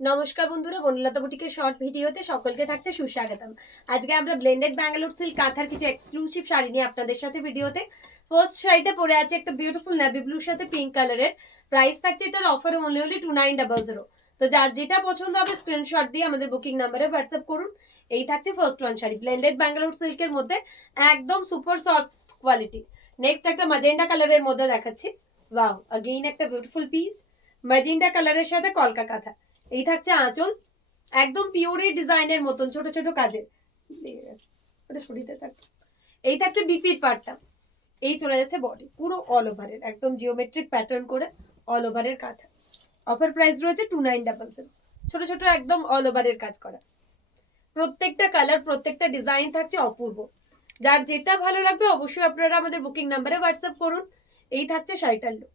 নমস্কার বন্ধুরা, বনলতা বুটিকের শর্ট ভিডিওতে সকলকে থাকছে সুস্বাগতম। আজকে আমরা ব্লেন্ডেড ব্যাঙ্গালোর সিল্ক কাঁথার কিছু এক্সক্লুসিভ শাড়ি নিয়ে আপনাদের সাথে ভিডিওতে। ফার্স্ট শাড়িটা পরে আছে একটা বিউটিফুল নেভি ব্লুর সাথে পিঙ্ক কালারের। প্রাইস থাকছে এটার অফারে অনলি 2900। তো যার যেটা পছন্দ হবে স্ক্রিনশট দিয়ে আমাদের বুকিং নাম্বারে হোয়াটসঅ্যাপ করুন। এই থাকছে first one sari blended Bangalore সিল্কের মধ্যে, একদম সুপার সফট কোয়ালিটি। নেক্সট একটা ম্যাজেন্ডা কালারের মধ্যে দেখাচ্ছি। ওয়াও, अगेन একটা বিউটিফুল পিস ম্যাজেন্ডা কালারের সাথে কলকা কাঁথা। এই থাকছে আঁচল, একদম পিওরের ডিজাইনের মতন ছোট ছোট কাজের। ওটা শরীরে থাকবে। এই থাকছে বিপির পার্টটা। এই চলে যাচ্ছে বডি, পুরো অল ওভারের একদম জিওমেট্রিক প্যাটার্ন করে অল ওভারের কাঁথা। অফার প্রাইস রয়েছে 2900। ছোট ছোট একদম অল ওভারের কাজ করা। প্রত্যেকটা কালার প্রত্যেকটা ডিজাইন থাকছে অপূর্ব। যার যেটা ভালো লাগবে অবশ্যই আপনারা আমাদের বুকিং নাম্বারে হোয়াটসঅ্যাপ করুন। এই থাকছে শাড়িটার লুক।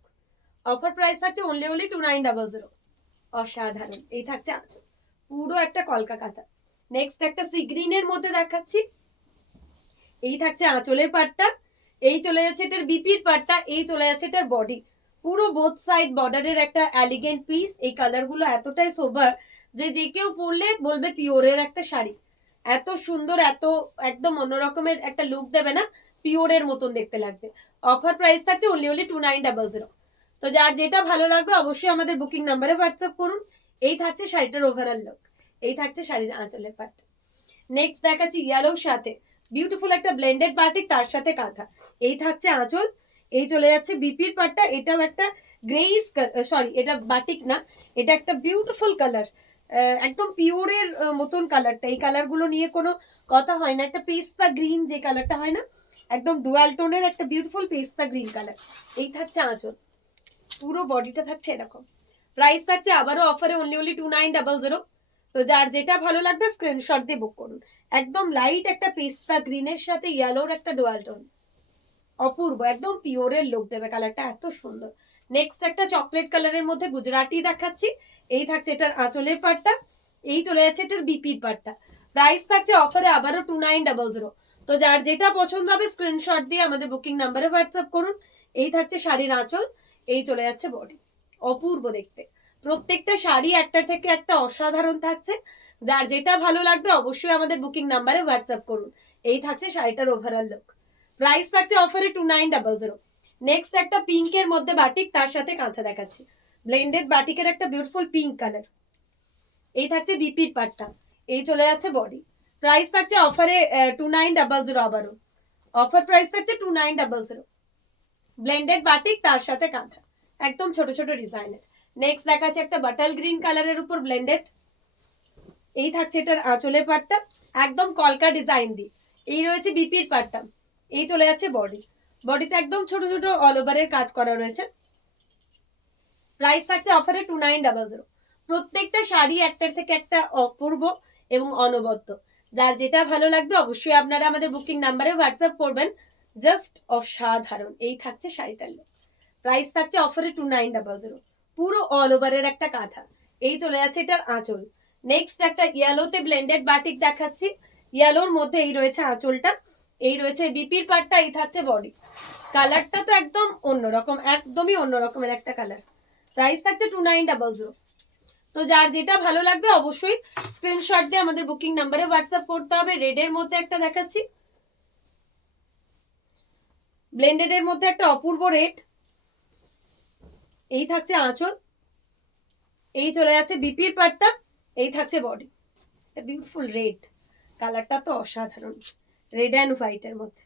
অফার প্রাইস থাকছে অনলি 2900। অসাধারণ। এই থাকছে আঁচল, পুরো একটা কলকা কাঁথা। নেক্সট একটা সি গ্রিনের মধ্যে দেখাচ্ছি। এই থাকছে আঁচলের পাটটা। এই চলে যাচ্ছে এটার বিপির পাটটা। এই চলে যাচ্ছে এটার বডি। পুরো বোথ সাইড বর্ডারের একটা এলিগেন্ট পিস। এই কালার গুলো এতটাই সোবার যে যে কেউ পরলে বলবে পিওরের একটা শাড়ি। এত সুন্দর, এত একদম অন্যরকমের একটা লুক দেবে না, পিওরের মতন দেখতে লাগবে। অফার প্রাইস থাকছে অনলি 2900। তো যার যেটা ভালো লাগবে অবশ্যই আমাদের বুকিং নাম্বারে হোয়াটসঅ্যাপ করুন। এই থাকছে শাড়িটার ওভারঅল লুক। এই থাকছে শাড়ির আঁচলের পাট। নেক্সট দেখাচ্ছি ইয়েলোর সাথে বিউটিফুল একটা ব্লেন্ডেড বাটিক, তার সাথে কাঁথা। এই থাকছে আঁচল। এই চলে যাচ্ছে বিপির পাটটা। এটাও একটা গ্রেইস, সরি এটা বাটিক না, এটা একটা বিউটিফুল কালার, একদম পিওরের মতন কালারটা। এই কালারগুলো নিয়ে কোনো কথা হয় না। একটা পেস্তা গ্রিন যে কালারটা হয় না, একদম ডুয়াল টোনের একটা বিউটিফুল পেস্তা গ্রিন কালার। এই থাকছে আঁচল, পুরো বডিটা থাকছে এরকম। প্রাইস থাকছে আবারও অফারে অনলি 2900। তো যার যেটা ভালো লাগবে স্ক্রিনশট দিয়ে বুক করুন। একদম লাইট একটা পেস্তা গ্রিনের সাথে ইয়েলোর একটা ডুয়াল টোন, অপূর্ব, একদম পিওরের লুক দেবে। কালারটা এত সুন্দর। নেক্সট একটা চকলেট কালারের মধ্যে গুজরাটি দেখাচ্ছি। এই থাকছে এটার আঁচলের পাটটা। এই চলে যাচ্ছে এটার বিপির পাটটা। প্রাইস থাকছে অফারে আবারও 2900। তো যার যেটা পছন্দ হবে স্ক্রিনশট দিয়ে আমাদের বুকিং নাম্বারে হোয়াটসঅ্যাপ করুন। এই থাকছে শাড়ির আঁচল। এই চলে যাচ্ছে বডি, অপূর্ব দেখতে। প্রত্যেকটা শাড়ি একটার থেকে একটা অসাধারণ থাকছে। যার যেটা ভালো লাগবে অবশ্যই আমাদের বুকিং নাম্বারে হোয়াটসঅ্যাপ করুন। এই থাকছে শাড়িটার ওভারঅল লুক। প্রাইস থাকছে অফারে 2900। নেক্সট একটা পিঙ্কের মধ্যে বাটিক, তার সাথে কাঁথা দেখাচ্ছি। ব্লেন্ডেড বাটিকের একটা বিউটিফুল পিঙ্ক কালার। এই থাকছে বিপির পাটটা। এই চলে যাচ্ছে বডি। প্রাইস থাকছে অফারে 2900। আবারও অফার প্রাইস থাকছে 2900। ব্লেন্ডেড বাটিক, তার সাথে কাঁথা, একদম ছোট ছোট ডিজাইনের। নেক্সট দেখাচ্ছে একটা বাটাল গ্রিন কালারের উপর ব্লেন্ডেড। এই থাকছে এটার আঁচলের পাটটা, একদম কলকা ডিজাইন দিয়ে। এই রয়েছে বিপির পাটটা। এই চলে যাচ্ছে বডি। বডিতে একদম ছোট ছোট অল ওভারের কাজ করা রয়েছে। প্রাইস থাকছে অফারে 2900। প্রত্যেকটা শাড়ি একটার থেকে একটা অপূর্ব এবং অনবদ্য। যার যেটা ভালো লাগবে অবশ্যই আপনারা আমাদের বুকিং নাম্বারে হোয়াটসঅ্যাপ করবেন। জাস্ট অসাধারণ। এই থাকছে শাড়িটার লুক। প্রাইস থাকছে অফারে 2900। পুরো অল ওভারের একটা কাঁথা। এই চলে যাচ্ছে এটার আঁচল। নেক্সট একটা ইয়েলোতে ব্লেন্ডেড বাটিক দেখাচ্ছি। ইয়েলোর মধ্যে এই রয়েছে আঁচলটা। এই রয়েছে বিপির পাটটা। এই থাকছে বডি। কালারটা তো একদম অন্যরকম, একদমই অন্যরকমের একটা কালার। প্রাইস থাকছে 2900। তো যার যেটা ভালো লাগবে অবশ্যই স্ক্রিনশট দিয়ে আমাদের বুকিং নাম্বারে হোয়াটসঅ্যাপ করতে হবে। রেডের মধ্যে একটা দেখাচ্ছি, ব্লেন্ডেড এর মধ্যে একটা অপূর্ব রেড। এই থাকছে আঁচল। এই চলে যাচ্ছে বিপির পাটটা। এই থাকছে বডি। এটা বিউটিফুল রেড কালারটা তো অসাধারণ, রেড অ্যান্ড হোয়াইটের মধ্যে।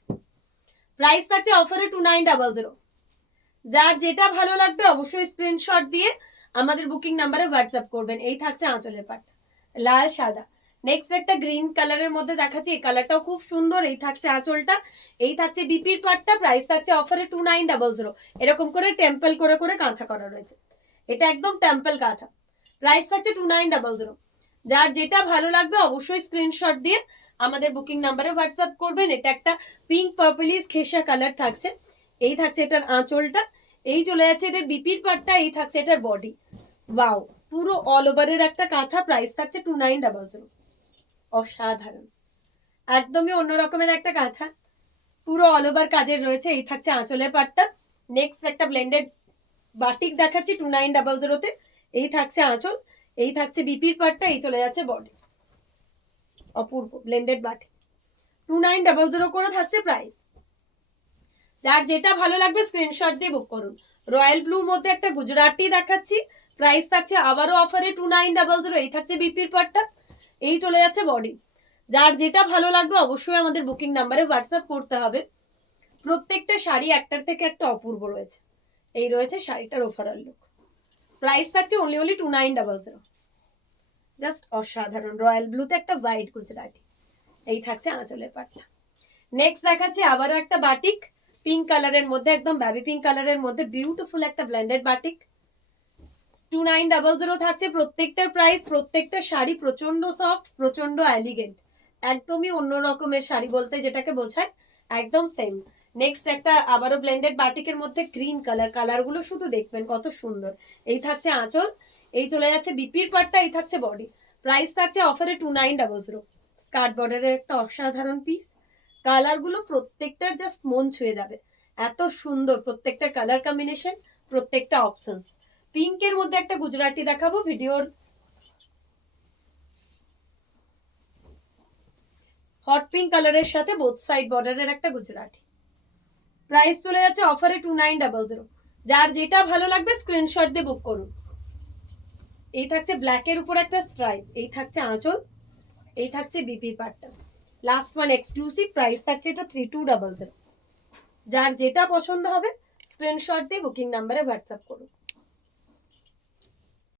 প্রাইস থাকছে অফারে 2900। যার যেটা ভালো লাগবে অবশ্যই স্ক্রিনশট দিয়ে আমাদের বুকিং নাম্বারে হোয়াটসঅ্যাপ করবেন। এই থাকছে আঁচলের পাট, লাল সাদা। নেক্সট একটা গ্রিন কালারের মধ্যে দেখাচ্ছি। এই কালারটাও খুব সুন্দর। এই থাকছে আঁচলটা। এই থাকছে বিপির পাটটা। প্রাইস থাকছে অফারে 2900। এরকম করে টেম্পল করে করে কাঁথা করা রয়েছে। এটা একদম টেম্পল কাঁথা। প্রাইস থাকছে 2900। যার যেটা ভালো লাগবে অবশ্যই স্ক্রিনশট দিয়ে আমাদের বুকিং নাম্বারে হোয়াটসঅ্যাপ করবেন। এটা একটা পিঙ্ক পার্পলিশ খেসা কালার থাকছে। এই থাকছে এটার আঁচলটা। এই চলে যাচ্ছে এটার বিপির পাটটা। এই থাকছে এটার বডি। ওয়াও, পুরো অল ওভারের একটা কাঁথা। প্রাইস থাকছে 2900। অসাধারণ, একদমই অন্য রকমের একটা কাঁথা, পুরো অল ওভার কাজের রয়েছে। এই থাকছে আঁচলের পাটটা। নেক্সট একটা ব্লেন্ডেড বাটিক দেখাচ্ছি 2900 তে। এই থাকছে আঁচল। এই থাকছে বিপির পার্টটা, এই চলে যাচ্ছে বডি। অপূর্ব ব্লেন্ডেড বাটিক, 2900 করে থাকছে প্রাইস। যার যেটা ভালো লাগবে স্ক্রিনশট দিয়ে বুক করুন। রয়্যাল ব্লুর মধ্যে একটা গুজরাটি দেখাচ্ছি, প্রাইস থাকছে আবারও অফারে 2900। এই থাকছে বিপির পার্টটা, এই চলে যাচ্ছে বডি। যার যেটা ভালো লাগবে অবশ্যই আমাদের বুকিং নাম্বারে হোয়াটসঅ্যাপ করতে হবে। প্রত্যেকটা শাড়ি একটার থেকে একটা অপূর্ব রয়েছে। এই রয়েছে শাড়িটার ওভারঅল লুক, প্রাইস থাকছে অনলি 2900। জাস্ট অসাধারণ, রয়্যাল ব্লুতে একটা হোয়াইট গুজরাটি। এই থাকছে আঁচলের পাটটা। নেক্সট দেখাচ্ছে আবারও একটা বাটিক, পিঙ্ক কালারের মধ্যে, একদম বেবি পিঙ্ক কালারের মধ্যে বিউটিফুল একটা ব্লেন্ডেড বাটিক। 2900 থাকছে প্রত্যেকটার প্রাইস। প্রত্যেকটা শাড়ি প্রচন্ড সফট, প্রচন্ড এলিগেন্ট, একদমই অন্য রকমের শাড়ি বলতে যেটাকে বোঝায়, একদম সেম। নেক্সট একটা আবারও ব্লেন্ডেড বাটিকের মধ্যে গ্রিন কালার, কালারগুলো শুধু দেখবেন কত সুন্দর। এই থাকছে আঁচল, এই চলে যাচ্ছে বিপির পাটটা, এই থাকছে বডি। প্রাইস থাকছে অফারে 2900। স্কার্ট বর্ডারের একটা অসাধারণ পিস, কালারগুলো প্রত্যেকটার জাস্ট মন ছুঁয়ে যাবে, এত সুন্দর প্রত্যেকটা কালার কম্বিনেশন, প্রত্যেকটা অপশন। পিঙ্কের মধ্যে একটা গুজরাটি দেখাবো ভিডিওর, হট পিঙ্ক কালারের সাথে বোথ সাইড বর্ডারের একটা গুজরাটি। প্রাইস চলে যাচ্ছে অফারে 2900। যার যেটা ভালো লাগবে স্ক্রিনশট দিয়ে বুক করুন। এই থাকছে ব্ল্যাকের উপর একটা স্ট্রাইপ, এই থাকছে আঁচল, এই থাকছে বিপির পাটটা। লাস্ট ওয়ান এক্সক্লুসিভ, প্রাইস থাকছে এটা 3200। যার যেটা পছন্দ হবে স্ক্রিনশট দিয়ে বুকিং নাম্বারে হোয়াটসঅ্যাপ করুন।